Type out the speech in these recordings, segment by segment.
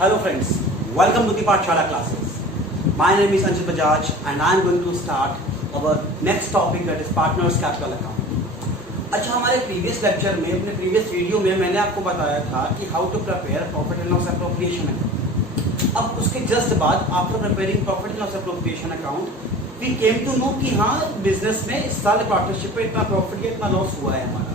Hello friends, welcome to the Pathshala classes. My name is Anjit Bajaj and I am going to start our next topic, that is partners capital account. अच्छा, हमारे previous lecture में, अपने previous video में मैंने आपको बताया था कि how to prepare profit and loss appropriation account. अब उसके जस्ट बाद after preparing profit and loss appropriation account we came to know कि हाँ, बिजनेस में इस साल पार्टनरशिप में इतना प्रॉफिट या इतना लॉस हुआ है हमारा।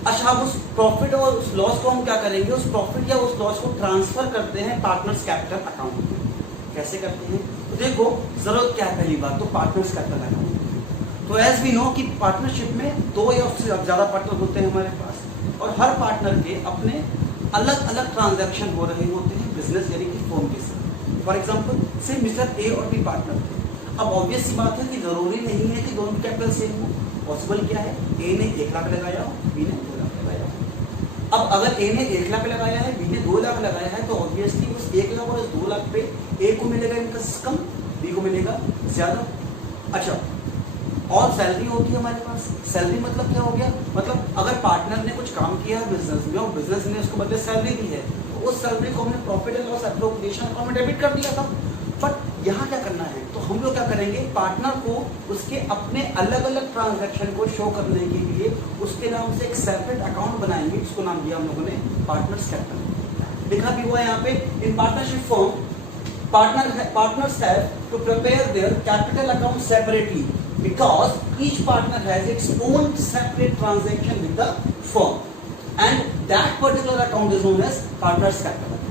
अच्छा, अब उस प्रॉफिट और उस लॉस को हम क्या करेंगे, उस प्रॉफिट या उस लॉस को ट्रांसफर करते हैं पार्टनर्स कैपिटल अकाउंट में। कैसे करते हैं तो देखो, जरूरत क्या है, पहली बात तो पार्टनर्स कैपिटल अकाउंट। तो एज वी नो कि पार्टनरशिप में दो या उससे ज्यादा पार्टनर होते हैं हमारे पास, और हर पार्टनर के अपने अलग अलग ट्रांजैक्शन हो रहे होते हैं बिजनेस यानी कि फर्म के साथ। फॉर एग्जाम्पल से मिस्टर ए और बी पार्टनर थे। अब ऑब्वियस सी बात है कि जरूरी नहीं है कि दोनों कैपिटल सेम हो। पॉसिबल क्या है, ए ने 1 लाख लगाया हो, बी ने 2 लाख लगाया हो। अब अगर ए ने 1 लाख लगाया है, बी ने 2 लाख लगाया है, तो ऑब्वियसली उस 1 लाख और उस 2 लाख पे ए को मिलेगा इंटरेस्ट कम, बी को मिलेगा ज्यादा। अच्छा, और सैलरी होती है हमारे पास। सैलरी मतलब क्या हो गया, मतलब अगर पार्टनर ने कुछ काम किया है बिजनेस में और बिजनेस ने उसको बदले सैलरी दी है, तो उस सैलरी को हमने profit and loss appropriation account में डेबिट कर दिया था। बट यहाँ क्या करना है, तो हम लोग क्या करेंगे, पार्टनर को उसके अपने अलग अलग ट्रांजैक्शन को शो करने के लिए उसके नाम से एक सेपरेट अकाउंट बनाएंगे, जिसको नाम दिया हम लोगों ने पार्टनर्स कैपिटल। लिखा भी हुआ है यहाँ पे, in partnership firm partners have to prepare their capital account separately because each partner has its own separate transaction with the firm, and that particular account is known as partners capital account.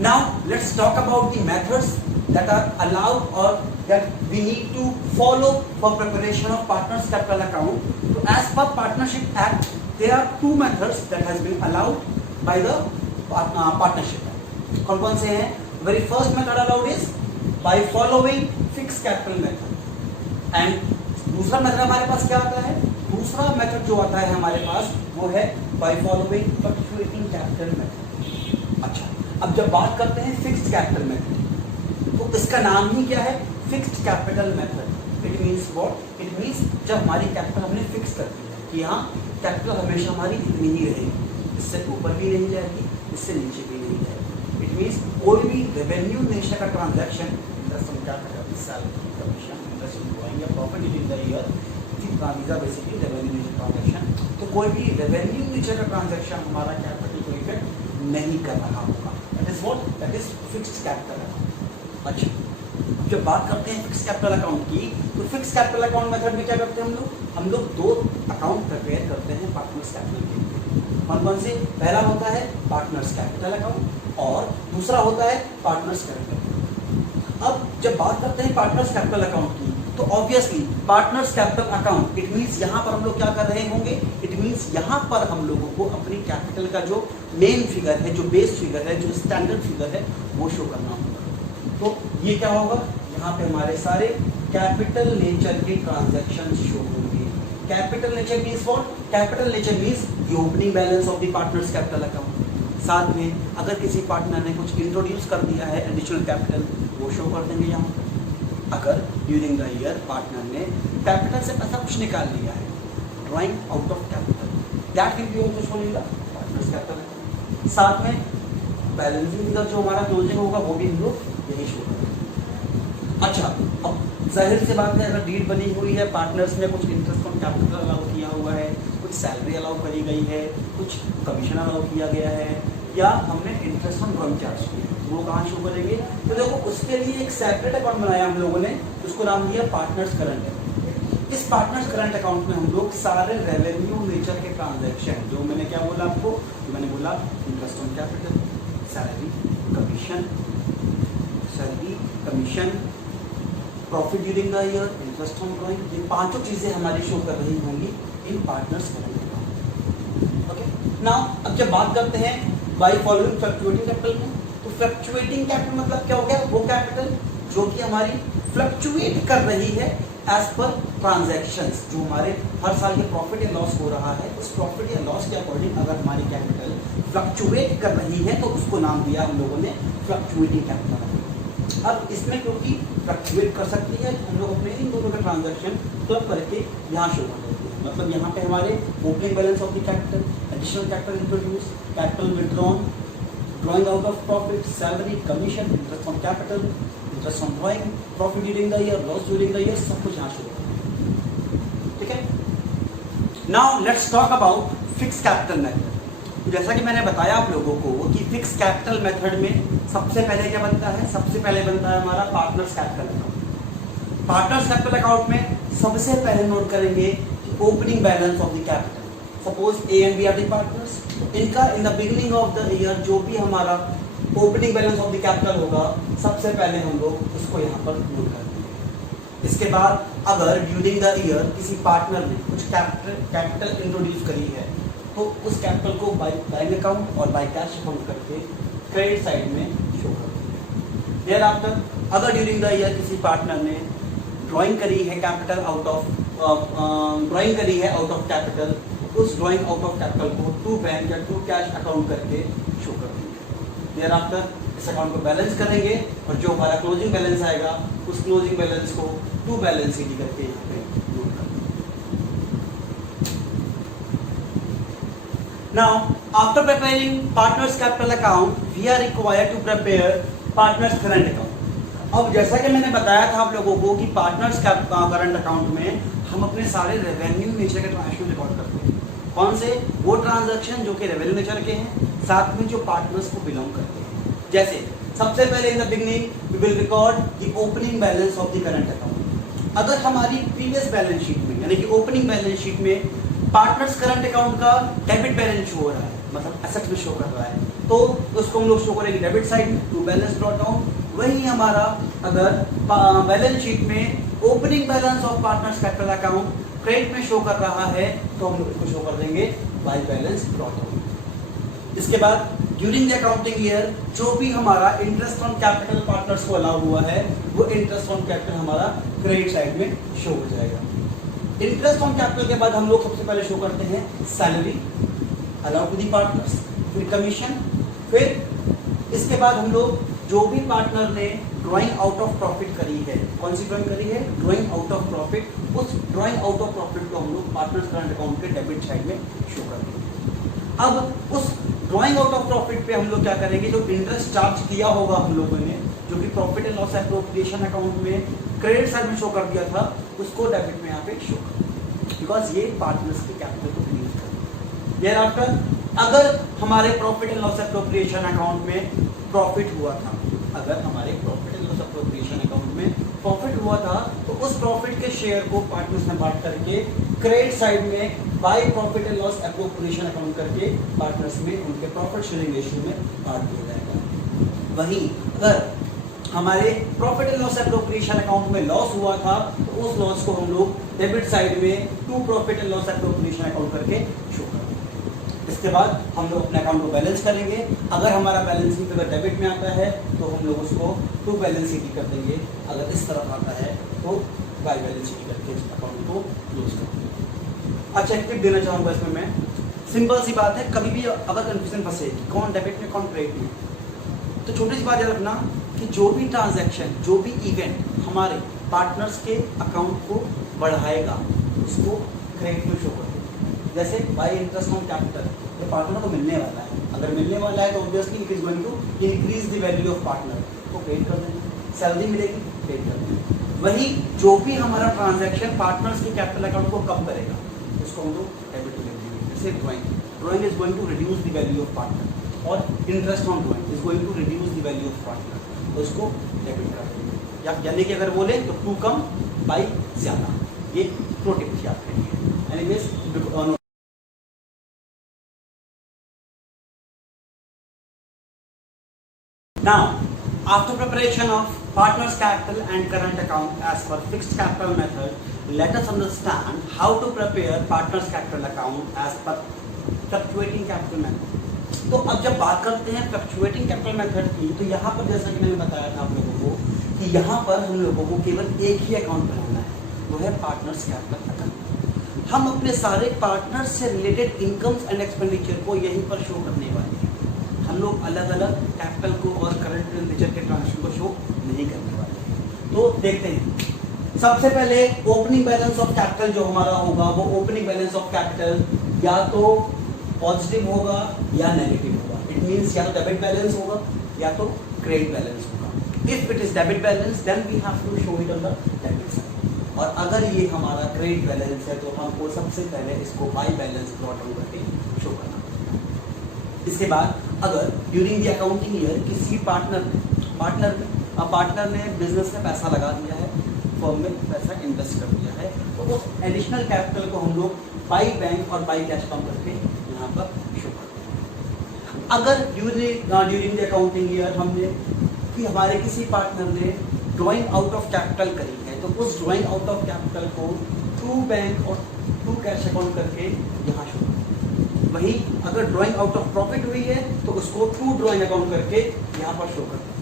Now let's talk about the methods that are allowed or that we need to follow for preparation of partners capital account. So as per Partnership Act, there are two methods that has been allowed by the Partnership Act. कौन कौन से हैं? Very first method allowed is by following fixed capital method, and दूसरा method हमारे पास क्या आता है, दूसरा मेथड जो आता है हमारे पास वो है by following fluctuating capital method। अच्छा, अब जब बात करते हैं फिक्स्ड कैपिटल मेथड, तो इसका नाम ही क्या है, fixed capital method. It means what, it means जब हमारी कैपिटल हमने फिक्स कर दी है कि हाँ, कैपिटल हमेशा हमारी इतनी ही रहेगी, इससे ऊपर भी नहीं जाएगी, इससे नीचे भी नहीं जाएगी। इट मींस कोई भी रेवेन्यू नेचर का ट्रांजैक्शन, इंटरेस्ट हम क्या करेंगे, सैलरी, कमीशन, इंटरेस्ट ड्राइंग या profit during the year, these are basically revenue nature transaction. तो कोई भी रेवेन्यू नेचर का ट्रांजैक्शन हमारा कैपिटल को इफेक्ट नहीं कर रहा होगा। That is what, that is fixed capital account. अच्छा, जब बात करते हैं फिक्स्ड कैपिटल अकाउंट की, तो फिक्स्ड कैपिटल अकाउंट मेथड में क्या करते हैं हम लोग दो अकाउंट प्रिपेयर करते हैं पार्टनर्स कैपिटल के लिए। कौन से? पहला होता है पार्टनर्स कैपिटल अकाउंट और दूसरा होता है पार्टनर्स कैपिटल। अब जब बात करते हैं पार्टनर्स कैपिटल अकाउंट की, तो obviously partners capital account, it means यहाँ पर हम लोग क्या कर रहे होंगे, इट मींस यहाँ पर हम लोगों को अपनी कैपिटल का जो मेन फिगर है, जो बेस फिगर है, जो स्टैंडर्ड फिगर है, वो शो करना होगा। तो ये क्या होगा, यहाँ पे हमारे सारे कैपिटल नेचर के ट्रांजैक्शन शो होंगे। Capital nature means what, capital nature means the opening balance of the partners capital account. साथ में अगर किसी पार्टनर ने कुछ इंट्रोड्यूस कर दिया है एडिशनल कैपिटल, वो शो कर देंगे यहाँ पर। अगर ड्यूरिंग द ईयर पार्टनर ने कैपिटल से पैसा कुछ निकाल लिया है, drawing out of capital, that will be also shown in the partners capital. साथ में बैलेंसिंग फिगर जो हमारा क्लोजिंग होगा, वो भी हम लोग यही शो करेंगे। अच्छा, अब जाहिर सी बात है, अगर डीड बनी हुई है, पार्टनर्स में कुछ इंटरेस्ट ऑन कैपिटल अलाउ किया हुआ है, कुछ सैलरी अलाउ करी गई है, कुछ कमीशन अलाउ किया गया है, या हमने इंटरेस्ट ऑन ड्रॉइंग चार्ज किया, वो कहाँ शो करेंगे? तो देखो, उसके लिए एक सेपरेट अकाउंट बनाया हम लोगों ने, उसको नाम दिया पार्टनर्स करंट अकाउंट। इस पार्टनर्स करंट अकाउंट में हम लोग सारे रेवेन्यू नेचर के ट्रांजैक्शन, जो मैंने क्या बोला आपको, मैंने बोला interest on capital, salary, commission, profit during the year, interest on drawing, ये पांचों चीजें हमारी शो कर रही होंगी in partners current account. Okay, now अब जब बात करते हैं बाय फॉलोइंग फ्लक्चुएटिंग कैपिटल में, तो फ्लक्चुएटिंग कैपिटल मतलब क्या हो गया, वो कैपिटल जो कि हमारी फ्लक्चुएट कर रही है एज पर ट्रांजैक्शंस, जो हमारे हर साल के प्रॉफिट या लॉस हो रहा है, उस प्रॉफिट या लॉस के अकॉर्डिंग अगर हमारी कैपिटल फ्लक्चुएट कर रही है, तो उसको नाम दिया हम लोगों ने फ्लक्चुएटिंग कैपिटल। अब इसमें क्योंकि फ्लक्चुएट कर सकती है, हम लोग अपने इन दोनों का ट्रांजैक्शन क्लब करके यहाँ शो कर देते हैं। मतलब यहाँ पे हमारे opening balance of the capital, additional capital introduce, capital withdrawn, drawing out of profit, salary, commission, interest on capital, interest on drawing, profit during the year, loss during the year, सब कुछ यहाँ शुरू होगा। ठीक है, now let's talk about fix capital method. जैसा कि मैंने बताया आप लोगों को कि फिक्स कैपिटल मेथड में सबसे पहले क्या बनता है, सबसे पहले बनता है हमारा partners capital account. Partners capital account में सबसे पहले नोट करेंगे opening balance of the capital. Suppose A and B are the partners, इनका in the beginning of the year जो भी हमारा opening balance of the capital होगा, सबसे पहले हम लोग उसको यहाँ पर नोट कर देंगे। इसके बाद अगर ड्यूरिंग द ईयर किसी पार्टनर ने कुछ कैपिटल इंट्रोड्यूस करी है, तो उस कैपिटल को बाय बैंक अकाउंट और बाय कैश अकाउंट करके क्रेडिट साइड में शो कर देंगे। देयर आफ्टर अगर ड्यूरिंग द ईयर किसी पार्टनर ने ड्राइंग करी है कैपिटल आउट ऑफ ड्राइंग करी है आउट ऑफ कैपिटल, उस ड्राइंग आउट ऑफ कैपिटल को टू बैंक या टू कैश अकाउंट करके शो कर देंगे। देयर आफ्टर इस अकाउंट को बैलेंस करेंगे और जो हमारा क्लोजिंग बैलेंस आएगा उस क्लोजिंग बैलेंस को टू बैलेंस शीट करके यहाँ पे नोट कर देंगे। Now after preparing partners capital account we are required to prepare partners current account. अब जैसा कि मैंने बताया था आप लोगों को कि पार्टनर्स करंट अकाउंट में हम अपने सारे रेवेन्यू नेचर के ट्रांजैक्शन रिकॉर्ड करते हैं। कौन से? वो ट्रांजैक्शन जो कि रेवेन्यू नेचर के हैं, साथ में जो पार्टनर्स को बिलोंग करते हैं। जैसे सबसे पहले in the beginning we will record the opening balance of the current account. अगर हमारी प्रीवियस बैलेंस शीट में यानी कि ओपनिंग बैलेंस शीट में पार्टनर्स करंट अकाउंट का डेबिट बैलेंस शो हो रहा है, मतलब एसेट में शो कर रहा है, तो उसको हम लोग शो करेंगे debit side to balance brought down. वही हमारा अगर बैलेंस शीट में opening balance of partners capital account credit में शो कर रहा है, तो हम लोग इसको शो कर देंगे बाय बैलेंस ब्रॉट डाउन। इसके बाद ड्यूरिंग द अकाउंटिंग ईयर जो भी हमारा इंटरेस्ट ऑन कैपिटल पार्टनर्स को अलाउ हुआ है, वो इंटरेस्ट ऑन कैपिटल हमारा क्रेडिट साइड में शो हो जाएगा। इंटरेस्ट ऑन कैपिटल के बाद हम लोग सबसे पहले शो करते हैं salary allow to the partners, फिर कमीशन, फिर इसके बाद हम लोग जो भी पार्टनर ने ड्राइंग आउट ऑफ प्रॉफिट करी है, कौन सी ड्राइंग करी है? ड्राइंग आउट ऑफ प्रॉफिट, उस ड्राइंग आउट ऑफ प्रॉफिट को हम लोग पार्टनर्स करंट अकाउंट के डेबिट साइड में शो कर देंगे। अब उस ड्राइंग आउट ऑफ प्रॉफिट पे हम लोग क्या करेंगे, जो इंटरेस्ट चार्ज किया होगा हम लोगों ने, जो कि profit and loss appropriation account में क्रेडिट साइड में शो कर दिया था, उसको डेबिट में यहाँ पे शो कर देंगे, बिकॉज ये पार्टनर्स के कैपिटल को रिलीज कर देंगे। देयर आफ्टर अगर हमारे profit and loss appropriation account में प्रॉफिट हुआ था, अगर हमारे profit and loss appropriation account में प्रॉफिट हुआ था, तो उस प्रॉफिट के शेयर को पार्टनर्स में बांट करके क्रेडिट साइड में bye profit and loss appropriation account करके पार्टनर्स में उनके प्रॉफिट शेयरिंग रेशियो में बांट दिया जाएगा। वहीं अगर हमारे profit and loss appropriation account में लॉस हुआ था, तो उस लॉस को हम लोग डेबिट साइड में to profit and loss appropriation account करके शो करेंगे। इसके बाद हम लोग अपने अकाउंट को बैलेंस करेंगे। अगर हमारा बैलेंसिंग फिगर डेबिट में आता है, तो हम लोग उसको टू बैलेंस शीट कर देंगे। अगर इस तरफ आता है, तो बाय बैलेंस शीट करके इस अकाउंट को क्लोज कर देंगे। अच्छा, एक टिप देना चाहूँगा इसमें मैं, सिंपल सी बात है, कभी भी अगर कन्फ्यूजन फंसे कौन डेबिट में कौन क्रेडिट में, तो छोटी सी बात याद रखना कि जो भी ट्रांजैक्शन, जो भी इवेंट हमारे पार्टनर्स के अकाउंट को बढ़ाएगा, उसको क्रेडिट में शो कर देंगे। जैसे बाय इंटरेस्ट ऑन कैपिटल, ये पार्टनर को मिलने वाला है, अगर मिलने वाला है तो obviously it is going to increase the value of partner, तो क्रेडिट कर देंगे। सैलरी मिलेगी, क्रेडिट कर देंगे। वही जो भी हमारा ट्रांजैक्शन पार्टनर्स के कैपिटल अकाउंट को कम करेगा, उसको हम लोग डेबिट में देंगे। जैसे drawing is going to reduce the value of partner, और interest on drawing is going to reduce the value of partner, तो उसको डेबिट कर देंगे। या यानी कि अगर बोले तो टू कम बाई ज्यादा, ये प्रो टिप थी आपके लिए। Anyways now after preparation of partners capital and current account as per fixed capital method, let us understand how to prepare partners capital account as per fluctuating capital method। तो अब जब बात करते हैं fluctuating capital method की, तो यहाँ पर जैसा कि मैंने बताया था आप लोगों को कि यहाँ पर हम लोगों को केवल एक ही अकाउंट बनाना है, वो है पार्टनर्स कैपिटल अकाउंट। हम अपने सारे पार्टनर्स से रिलेटेड इनकम्स एंड एक्सपेंडिचर को यहीं पर शो करने वाले हैं। हम लोग अलग अलग कैपिटल को और करंट नेचर के ट्रांजेक्शन को शो नहीं करने वाले। तो देखते हैं, सबसे पहले ओपनिंग बैलेंस ऑफ कैपिटल जो हमारा होगा, वो ओपनिंग बैलेंस ऑफ कैपिटल या तो पॉजिटिव होगा या नेगेटिव होगा। इट इट मीन्स या तो डेबिट बैलेंस होगा या तो क्रेडिट बैलेंस होगा. If it is debit balance then we have to show it on the debit side. और अगर ये हमारा क्रेडिट बैलेंस है तो हमको सबसे पहले इसको बाई बैलेंस प्लॉट आउट करके शो करना. इसके बाद अगर ड्यूरिंग द अकाउंटिंग ईयर किसी पार्टनर ने बिजनेस में पैसा लगा दिया है, फर्म में पैसा इन्वेस्ट कर दिया है, तो उस एडिशनल कैपिटल को हम लोग बाई बैंक और बाई कैश फॉर्म करके यहाँ पर शो करते हैं. अगर ड्यूरिंग द अकाउंटिंग ईयर हमने कि हमारे किसी पार्टनर ने ड्राइंग आउट ऑफ कैपिटल करी है, तो उस ड्राइंग आउट ऑफ कैपिटल को टू बैंक और टू कैश अकाउंट करके यहाँ शो करते हैं. वहीं अगर ड्राइंग आउट ऑफ प्रॉफिट हुई है तो उसको टू ड्राइंग अकाउंट करके यहाँ पर शो करते हैं.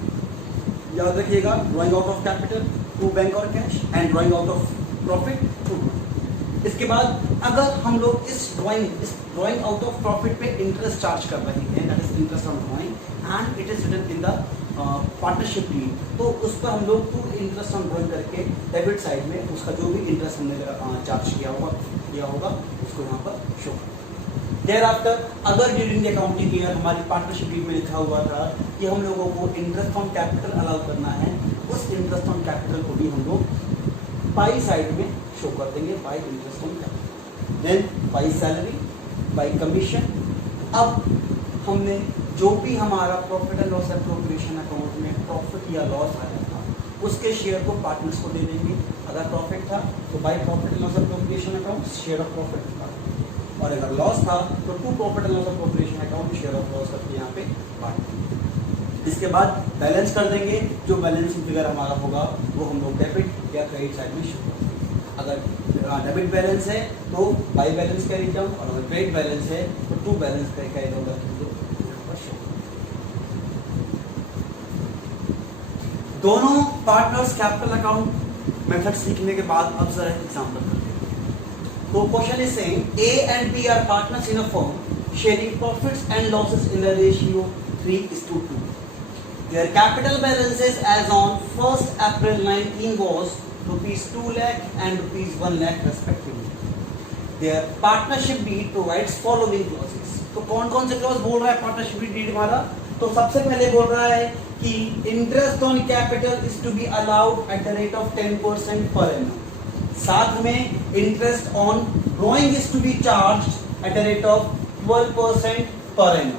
याद रखिएगा, drawing out of capital to bank और cash and drawing out of profit too. इसके बाद अगर हम लोग इस ड्राइंग आउट ऑफ प्रॉफिट पे इंटरेस्ट चार्ज कर रहे हैं, that is interest on drawing and it is written in the partnership deed, तो उस पर हम लोग टू इंटरेस्ट ऑन ड्राइंग करके डेबिट साइड में उसका जो भी इंटरेस्ट हमने चार्ज किया होगा उसको यहाँ पर शो करें. देयर आफ्टर अगर ड्यूरिंग द अकाउंटिंग ईयर हमारी पार्टनरशिप डीड में लिखा हुआ था कि हम लोगों को इंटरेस्ट ऑन कैपिटल अलाउ करना है, उस इंटरेस्ट ऑन कैपिटल को भी हम लोग बाई साइड में शो कर देंगे, by interest on capital. Then by salary, by commission. अब हमने जो भी हमारा profit and loss appropriation account में प्रॉफिट या लॉस आया था उसके शेयर को पार्टनर्स को दे देंगे. अगर प्रॉफिट था तो by profit and loss appropriation account share of profit था, और अगर लॉस था तो to profit and loss appropriation account share of loss करके यहाँ पे बांट देंगे. इसके बाद बैलेंस कर देंगे. जो बैलेंसिंग फिगर हमारा होगा वो हम लोग डेबिट या क्रेडिट साइड में शो करेंगे. अगर डेबिट बैलेंस है तो बाई बैलेंस कैरी डाउन, और अगर क्रेडिट बैलेंस है तो टू बैलेंस कैरी डाउन करके दोनों पार्टनर्स कैपिटल अकाउंट मेथड सीखने के बाद अब जरा एग्जांपल करते हैं. तो question is saying A and B are partners in a firm sharing profits and losses in the ratio 3:2. Their capital balances as on 1st April 19 was rupees 2 lakh and rupees 1 lakh respectively. Their partnership deed provides following clauses. तो कौन कौन से clause बोल रहा है partnership deed हमारा? तो सबसे पहले बोल रहा है कि interest on capital is to be allowed at the rate of 10% per annum. साथ में interest on drawing is to be charged at the rate of 12% per annum.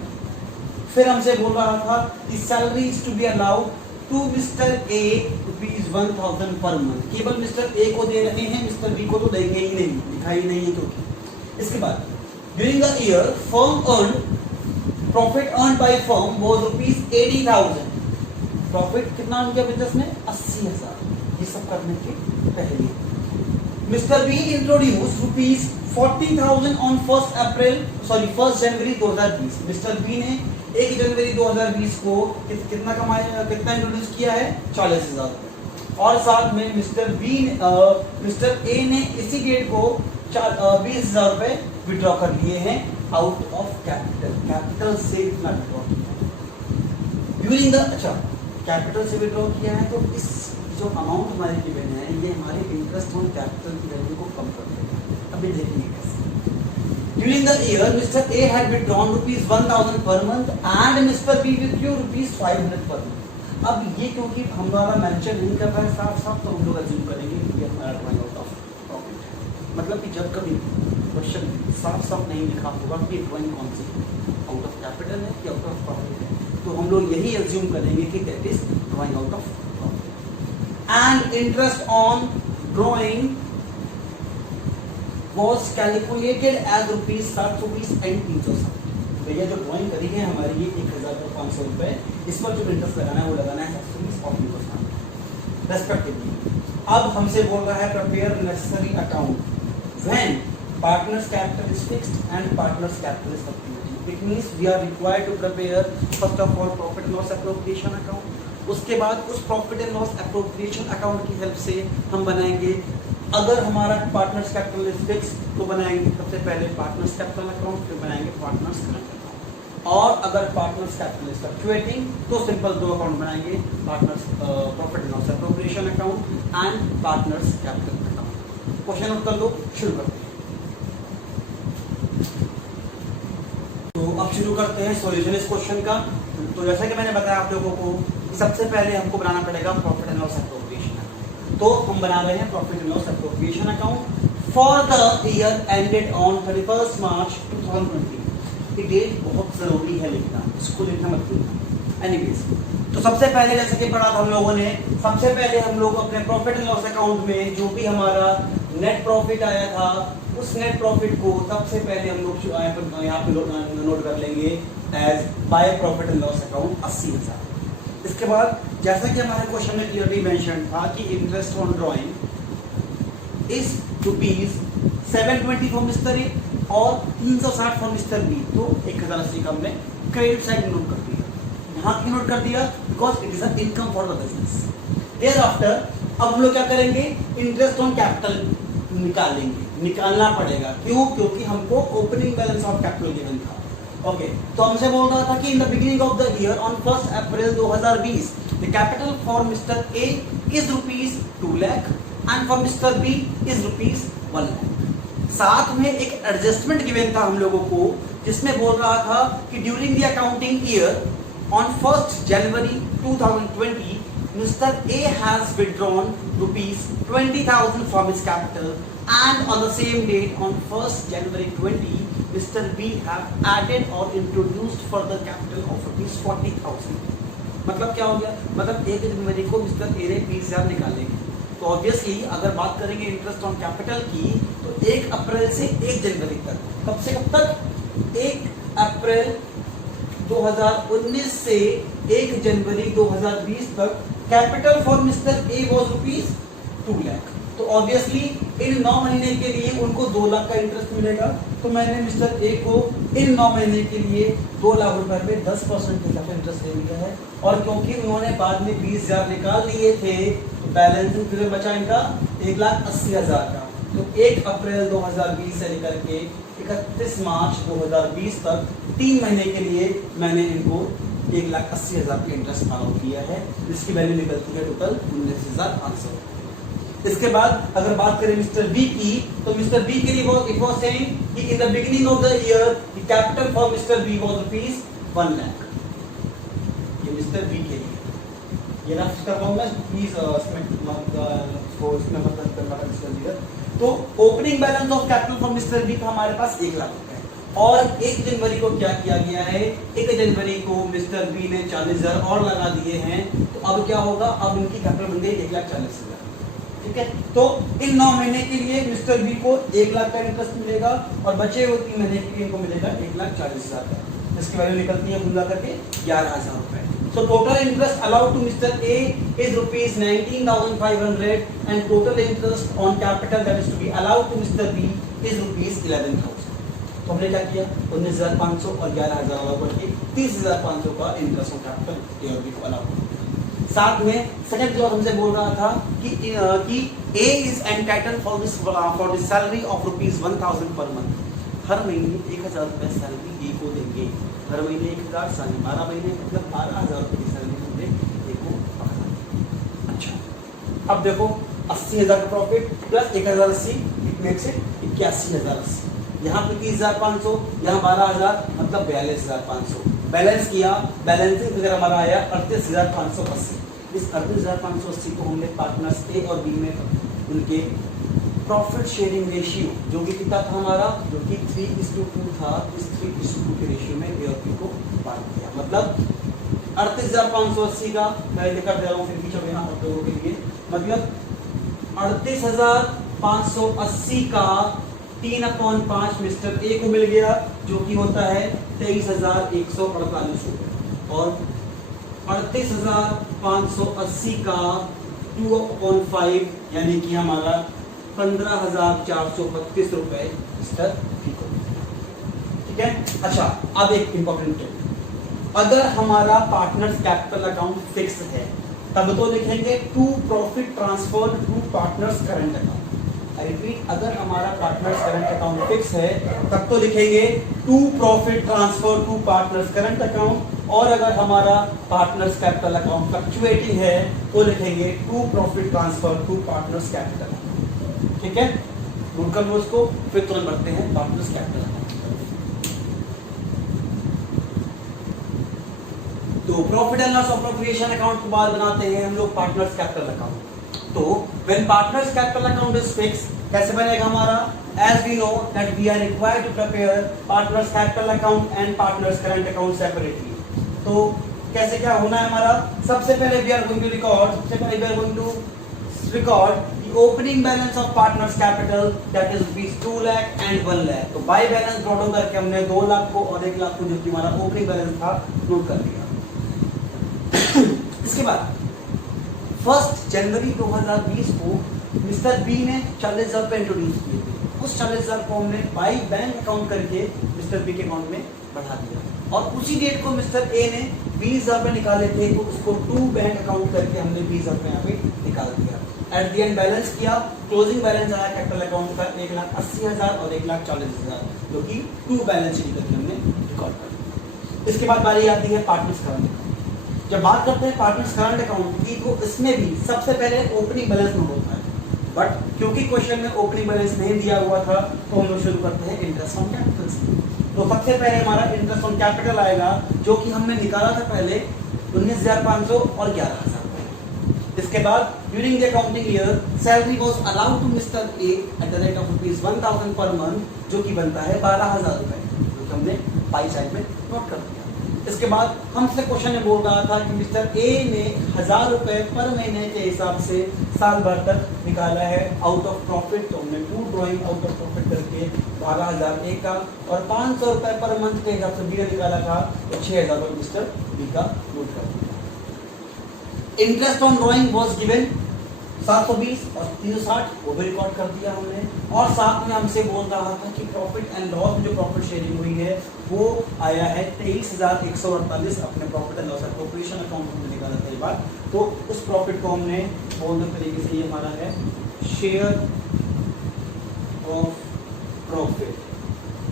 फिर हमसे बोल रहा था कि salary is to be allowed to mister A rupees 1000 per month. केवल mister A को दे रहे हैं, मिस्टर बी को तो देंगे ही नहीं, दिखाई नहीं है क्योंकि. इसके बाद during the year firm earn profit earn by firm was rupees 80,000. प्रॉफिट कितना अर्न किया बिजनेस ने? 80,000. ये सब करने के पहले Mr B introduce rupees 40,000 on 1st January 2020. Mr B ने 1 जनवरी 2020 को कितना कमाया, कितना इंट्रोड्यूस किया है? 40,000. और साथ में मिस्टर ए ने इसी डेट को 20,000 रुपए विड्रॉ कर लिए हैं आउट ऑफ कैपिटल से इतना विड्रॉ किया ड्यूरिंग द कैपिटल से विड्रॉ किया है. तो इस जो अमाउंट हमारी गिवन है ये हमारे इंटरेस्ट ऑन कैपिटल की वैल्यू को कम कर देगा. अभी देखेंगे कैसे. During the year Mr A had withdrawn rupees 1000 per month and Mr B withdraw rupees 500 per month. अब ये क्योंकि हमारा मेंशन नहीं कर रहा है साफ तो हम लोग अज्यूम करेंगे कि हमारा ड्राइंग आउट ऑफ प्रॉफिट है. मतलब कि जब कभी क्वेश्चन साफ नहीं लिखा होगा कि ड्राइंग कौन सी आउट ऑफ कैपिटल है कि आउट ऑफ प्रॉफिट है, तो हम लोग यही अज्यूम करेंगे कि that is drawing out of profit. And interest on drawing was calculated as rupees 720 and 360. भैया जो ड्राइंग करी है हमारी ये 1,500 रुपए, इस पर जो इंटरेस्ट लगाना है वो लगाना है 720 और 360 रेस्पेक्टिवली. अब हमसे बोल रहा है prepare necessary account when partners capital is fixed and partners capital is fluctuating. It means we are required to prepare first of all profit and loss appropriation account. उसके बाद उस profit and loss appropriation account की help से हम बनाएंगे, अगर हमारा partners capital is fix तो बनाएंगे सबसे पहले पार्टनर्स कैपिटल अकाउंट, फिर बनाएंगे पार्टनर्स करंट अकाउंट. और अगर पार्टनर्स कैपिटल इज फ्लक्चुएटिंग तो सिंपल दो अकाउंट बनाएंगे, partners profit and loss appropriation account and partners capital account. Question note कर लो, शुरू करते हैं. तो अब अब शुरू करते हैं सॉल्यूशन इस क्वेश्चन का। तो जैसा कि मैंने बताया आप लोगों को, सबसे पहले हमको बनाना पड़ेगा प्रॉफिट एंड लॉस एप्रोप्रिएशन। तो हम बना रहे हैं profit and loss appropriation account for the year ended on 31 मार्च 2020। ये डेट बहुत जरूरी है लिखना, इसको लिखना मत भूलना। एनीवेज, तो सबसे पहले जैसे कि पढ़ा था हम लोगों ने, सबसे पहले हम लोग अपने प्रॉफिट एंड लॉस अकाउंट में जो भी हमारा नेट प्रॉफिट आया था, उस नेट प्रॉफिट को सबसे पहले हम लोग यहाँ पे नोट कर लेंगे as by profit and loss account 80,000। इसके बाद जैसा कि हमारे क्वेश्चन में क्लियरली मेंशन था कि interest on drawing is ₹720 for mister ए और 360 फॉर मिस्टर बी। तो 1080 का हमने क्रेडिट साइड नोट कर दिया। यहाँ क्यों नोट कर दिया? Because it is a income for the business. Thereafter अब हम लोग क्या करेंगे, इंटरेस्ट ऑन कैपिटल निकालना पड़ेगा। क्यों? क्योंकि हमको opening balance of capital given था। ओके, तो हमसे बोल रहा था कि in the beginning of the year on 1 April 2020 the capital for mister A is ₹2 lakh and for mister B is ₹1 lakh. साथ में एक एडजस्टमेंट गिवन था हम लोगों को, जिसमें बोल रहा था कि during the accounting year on 1st January 2020, Mr. A has withdrawn ₹20,000 from his capital, and on the same date, on 1st January 20, Mr. B have added or introduced further capital of ₹40,000। मतलब क्या हो गया? मतलब 1 जनवरी को mister A ने 20,000 निकालेंगे। तो obviously अगर बात करेंगे इंटरेस्ट ऑन कैपिटल की, तो 1 अप्रैल से 1 जनवरी तक, कब से कब तक? 1 अप्रैल 2019 से 1 जनवरी 2020 तक capital for mister A was ₹2 lakh. तो ऑब्वियसली इन 9 महीने के लिए उनको 2 लाख का इंटरेस्ट मिलेगा। तो मैंने मिस्टर ए को इन 9 महीने के लिए 2 लाख रुपए पे 10% के हिसाब से इंटरेस्ट दे दिया है। और क्योंकि उन्होंने बाद में 20,000 निकाल लिए थे, तो बैलेंसिंग फिगर बचा इनका 1,80,000 का। तो 1 अप्रैल 2020 से लेकर के 31 मार्च 2020 तक 3 महीने के लिए मैंने इनको 1,80,000 की इंटरेस्ट फॉलो किया है, जिसकी वैल्यू निकलती है टोटल 19,500। इसके बाद अगर बात करें मिस्टर बी की, तो मिस्टर बी के लिए इट वाज सेइंग कि in the beginning of the year the capital for mister B was ₹1 lakh. ये मिस्टर बी के लिए, ये ना कर पाऊंगा प्लीज इसमें मतलब करना है। तो opening balance of capital for mister B का हमारे पास 1 लाख रुपए है। और 1 जनवरी को क्या किया गया है? 1 जनवरी को मिस्टर बी ने 40,000 और लगा दिए हैं। तो अब क्या होगा? अब इनकी कैपिटल बन गई 1,40,000। ठीक है, तो इन 9 महीने के लिए मिस्टर बी को 1 लाख का इंटरेस्ट मिलेगा और बचे हुए 3 महीने के लिए इनको मिलेगा 1,40,000 का, जिसकी वैल्यू निकलती है मिला करके 11,000 रुपए। So total interest allowed to Mr. A is ₹19,500 and total interest on capital that is to be allowed to Mr. B is ₹11,000। तो हमने क्या किया? 19,500 और 11,000 अलाउ करके 30,500 का इंटरेस्ट ऑन कैपिटल A और B को अलाउ किया। साथ में सेकंड जो हमसे बोल रहा था कि A is entitled for the salary of ₹1,000 per month। हर महीने 1,000 रुपए सैलरी ए को देंगे। हर महीने 1,000, साल 12 महीने मतलब 12,000 रुपए की सैलरी हमने ए को पकड़ा। अच्छा, अब देखो 80,000 का profit plus 1,080 it makes it 81,080। यहाँ पे 30,500, यहाँ 12,000 मतलब 42,500। बैलेंस किया, बैलेंसिंग फिगर हमारा आया 38,580। इस 38,580 को हमने पार्टनर्स ए और बी में उनके प्रॉफिट शेयरिंग रेशियो जो कि कितना था हमारा, जो कि 3:2 था, इस 3:2 के रेशियो में ए और बी को बांट दिया। मतलब 38,580 का मैं लेकर दे रहा हूँ फिर भी चलो यहाँ आप लोगों के लिए, मतलब 38,580 का 3/5 मिस्टर ए को मिल गया, जो कि होता है 23,148 रुपए। और 38,580 का 2/5 यानी कि हमारा 15,432 रुपए मिस्टर बी को। ठीक है, अच्छा अब एक इंपॉर्टेंट टिप, अगर हमारा पार्टनर्स कैपिटल अकाउंट फिक्स है तब तो लिखेंगे to profit transfer to partners current account. I repeat, अगर हमारा पार्टनर्स करंट अकाउंट फिक्स है तब तो लिखेंगे to profit transfer to partners current account, और अगर हमारा पार्टनर्स कैपिटल अकाउंट फ्लक्चुएटिंग है तो लिखेंगे to profit transfer to partners capital. ठीक है, नोट कर लो इसको, फिर तुरंत बढ़ते हैं पार्टनर्स कैपिटल अकाउंट। तो profit and loss appropriation account के बाद बनाते हैं हम लोग पार्टनर्स कैपिटल अकाउंट। तो when partners capital account is fix, कैसे बनेगा हमारा? As we know that we are required to prepare partners capital account and partners current account separately. तो कैसे क्या होना है हमारा? सबसे पहले we are going to record the opening balance of partners capital, that is rupees 2 lakh and 1 lakh। तो by balance brought down करके हमने 2 लाख को और 1 लाख को, जो कि हमारा ओपनिंग बैलेंस था, नोट कर लिया। इसके बाद 1 जनवरी 2020 को मिस्टर बी ने 40,000 रुपए इंट्रोड्यूस किए थे। उस 40,000 को हमने बाय बैंक अकाउंट करके मिस्टर बी के अकाउंट में बढ़ा दिया, और उसी डेट को मिस्टर ए ने 20,000 रुपए निकाले थे, तो उसको 2 बैंक अकाउंट करके हमने 20,000 रुपए यहाँ पे निकाल दिया। एट दी एंड बैलेंस किया, क्लोजिंग बैलेंस आया कैपिटल अकाउंट का 1,80,000 और 1,40,000, जो कि 2 बैलेंस शीट करके हमने रिकॉर्ड कर दिया। इसके बाद बारी आती है पार्टनर्स करंट अकाउंट। जब बात करते हैं पार्टनर्स करंट अकाउंट की, तो इसमें भी सबसे पहले ओपनिंग बैलेंस नोट होता है, बट क्योंकि क्वेश्चन में ओपनिंग बैलेंस नहीं दिया हुआ था, तो हम लोग शुरू करते हैं इंटरेस्ट ऑन कैपिटल से। तो सबसे पहले हमारा इंटरेस्ट ऑन कैपिटल आएगा, जो कि हमने निकाला था पहले 19,500 और 11,000। इसके बाद during the accounting year salary was allowed to mister A at the rate of ₹1,000 per month, जो कि बनता है 12,000 रुपए, जो कि हमने बाई साइड में नोट कर दिया। इसके बाद हमसे क्वेश्चन में बोल रहा था कि मिस्टर ए ने 1,000 रुपए पर महीने के हिसाब से साल भर तक निकाला है आउट ऑफ प्रॉफिट। तो हमने to drawing out of profit करके 12,000 ए का और 500 रुपए पर मंथ के हिसाब से बी ने निकाला था, तो 6,000 रुपए मिस्टर बी का नोट कर दिया। Interest on drawing was given 720 और 360, वो भी रिकॉर्ड कर दिया हमने। और साथ में हमसे बोल रहा था कि प्रॉफिट एंड लॉस में जो प्रॉफिट शेयरिंग हुई है वो आया है 23,148 अपने profit and loss appropriation account में निकाला था ये बात। तो उस प्रॉफिट को हमने बोल दो तरीके से, ये हमारा है शेयर ऑफ प्रॉफिट।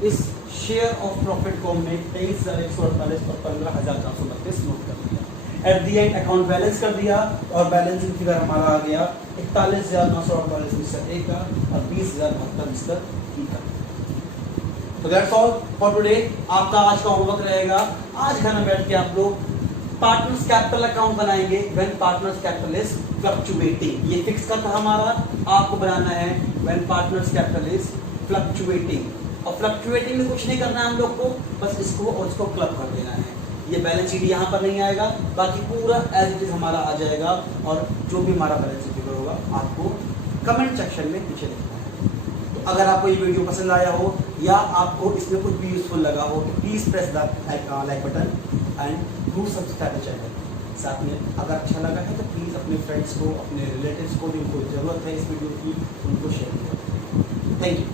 इस शेयर ऑफ प्रॉफिट को हमने 23,148 और 15,432 नोट कर दिया। At the and account balance कर दिया, और बैलेंसिंग फिगर हमारा आ गया 41,948 मिस्टर ए का और 20,072 मिस्टर बी का। तो दैट्स ऑल फॉर टुडे। आपका आज का होमवर्क रहेगा, आज घर में बैठ के आप लोग पार्टनर्स कैपिटल अकाउंट बनाएंगे when partners capital is fluctuating. ये फिक्स का था हमारा, आपको बनाना है when partners capital is fluctuating. और फ्लक्चुएटिंग में कुछ नहीं करना है हम लोग को, बस इसको और इसको क्लब कर देना है। ये बैलेंस शीट यहाँ पर नहीं आएगा, बाकी पूरा एज इट इज हमारा आ जाएगा, और जो भी हमारा बैलेंस शीट फिगर होगा आपको कमेंट सेक्शन में नीचे लिखना है। तो अगर आपको ये वीडियो पसंद आया हो या आपको इसमें कुछ भी यूजफुल लगा हो, तो please press the like button and do subscribe the channel. साथ में अगर अच्छा लगा है तो प्लीज़ अपने फ्रेंड्स को, अपने रिलेटिव्स को जिनको ज़रूरत है इस वीडियो की, उनको शेयर करें। Thank you.